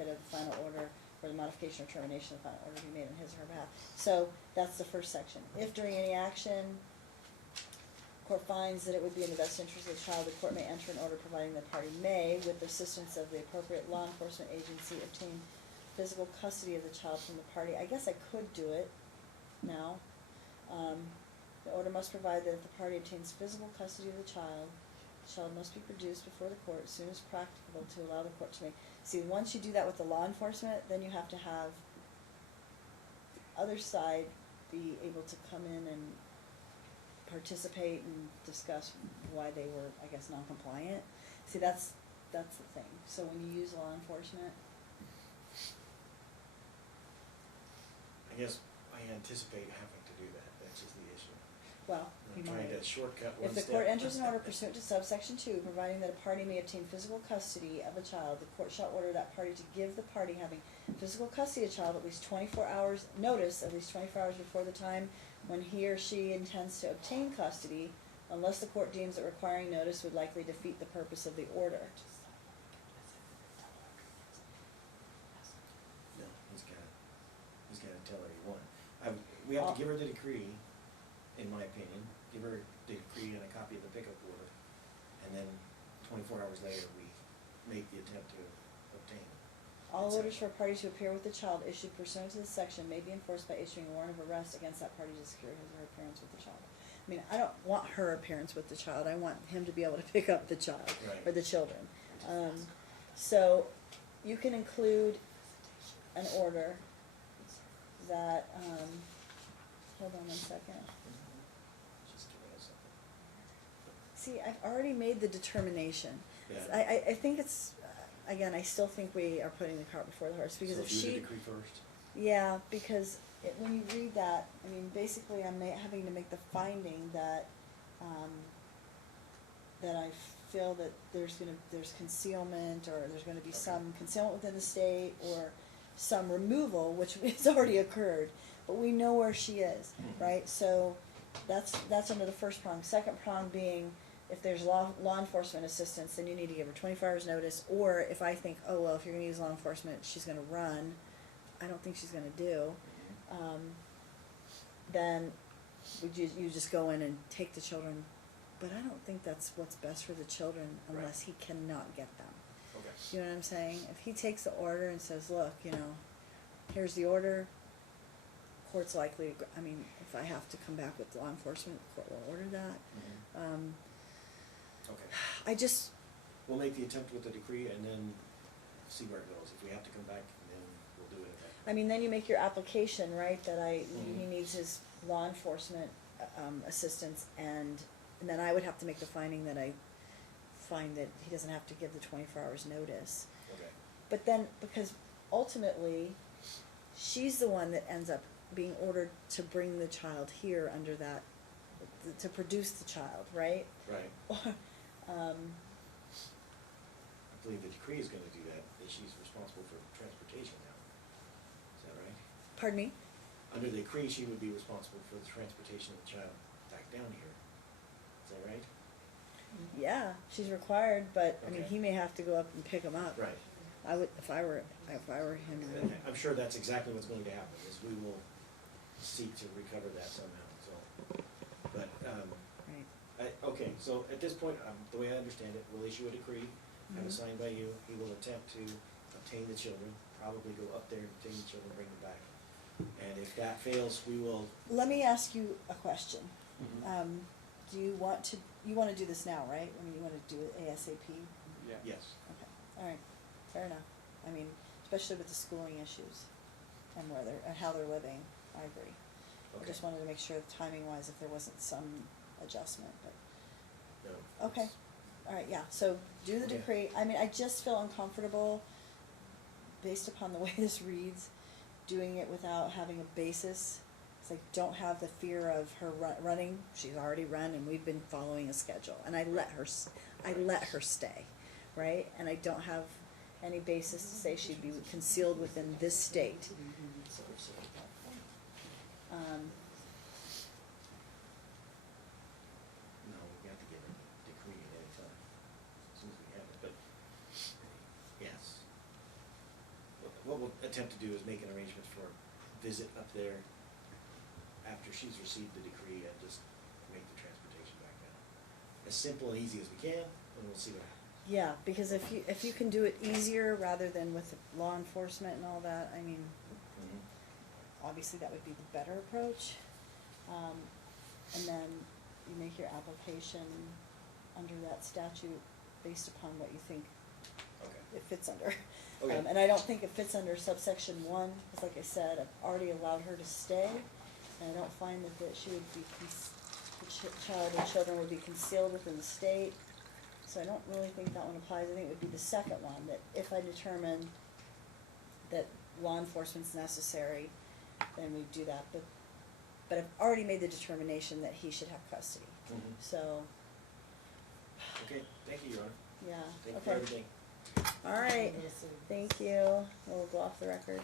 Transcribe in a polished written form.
benefit of the final order or the modification or termination of the final order be made on his or her behalf. So that's the first section. If during any action, court finds that it would be in the best interest of the child, the court may enter an order providing the party may, with the assistance of the appropriate law enforcement agency, obtain physical custody of the child from the party. I guess I could do it now. The order must provide that if the party obtains physical custody of the child must be produced before the court as soon as practicable to allow the court to make. See, once you do that with the law enforcement, then you have to have the other side be able to come in and participate and discuss why they were, I guess, non-compliant. See, that's the thing. So when you use law enforcement, I guess I anticipate having to do that. That's just the issue. well, I'm trying to shortcut one if the step. court enters an order pursuant to subsection 2, providing that a party may obtain physical custody of a child, the court shall order that party to give the party having physical custody of a child at least 24 hours notice, at least 24 hours before the time when he or she intends to obtain custody, unless the court deems that requiring notice would likely defeat the purpose of the order. No, he's got to tell her he won. We have to give her the decree, in my opinion, give her the decree and a copy of the pickup order, and then 24 hours later, we make the attempt to obtain. All orders for a party to appear with the child issued pursuant to this section may be enforced by issuing a warrant of arrest against that party to secure his or her appearance with the child. I mean, I don't want her appearance with the child. I want him to be able to pick up the child, Right. or the children. So you can include an order that, hold on one second. Just give me a second. See, I've already made the determination. Yeah. I think it's, again, I still think we are putting the cart before the horse, because So if do she. the decree first. Yeah, because when you read that, I mean, basically I'm having to make the finding that, that I feel that there's concealment, or there's gonna be some concealment within the state, or some removal, which has already occurred, but we know where she is, right? So that's under the first prong. Second prong being, if there's law enforcement assistance, then you need to give her 24 hours notice, or if I think, oh, well, if you're gonna use law enforcement, she's gonna run, I don't think she's gonna do, then you just go in and take the children, but I don't think that's what's best for the children unless he cannot get them. Okay. You know what I'm saying? If he takes the order and says, look, here's the order, court's likely, I mean, if I have to come back with law enforcement, the court will order that. Okay. We'll make the attempt with the decree and then see where it goes. If we have to come back, then we'll do it at that. I mean, then you make your application, right, that he needs his law enforcement assistance, and then I would have to make the finding that I find that he doesn't have to give the 24 hours notice. Okay. But then, because ultimately, she's the one that ends up being ordered to bring the child here under that, to produce the child, right? Right. I believe the decree is gonna do that she's responsible for transportation now. Is that right? Pardon me? Under the decree, she would be responsible for the transportation of the child back down here. Is that right? Yeah, she's required, but, I mean, Okay. he may have to go up and pick him up. Right. I would, if I were him, I would. I'm sure that's exactly what's going to happen, is we will seek to recover that somehow, so. But, Right. okay, so at this point, the way I understand it, we'll issue a decree, have it signed by you, he will attempt to obtain the children, probably go up there and obtain the children, bring them back. And if that fails, we will. Let me ask you a question. Mhm. Do you want to do this now, right? I mean, you want to do it ASAP? Yeah. Yes. Okay, all right, fair enough. I mean, especially with the schooling issues and how they're living, I agree. I Okay. just wanted to make sure timing wise if there wasn't some adjustment, but, No. okay. All right, yeah, so do the Okay. decree. I mean, I just feel uncomfortable based upon the way this reads, doing it without having a basis. It's like, don't have the fear of her running. She's already run, and we've been following a schedule, and I let her stay, right? And I don't have any basis to say she'd be concealed within this state. No, we have to give a decree at any time, as soon as we have it, but, yes. we'll attempt to do is make an arrangement for a visit up there after she's received the decree and just make the transportation back down. As simple and easy as we can, and we'll see what happens. Yeah, because if you can do it easier rather than with law enforcement and all that, I mean, obviously that would be the better approach. And then you make your application under that statute based upon what you think Okay. it fits under. Okay. And I don't think it fits under subsection 1, because like I said, I've already allowed her to stay, and I don't find that she would be, child and children would be concealed within the state. So I don't really think that one applies. I think it would be the second one, that if I determine that law enforcement's necessary, then we do that. But I've already made the determination that he should have custody. Mhm. So, Okay, thank you, Your Honor. yeah, Thank you for okay. everything. All right, thank you. We'll go off the record.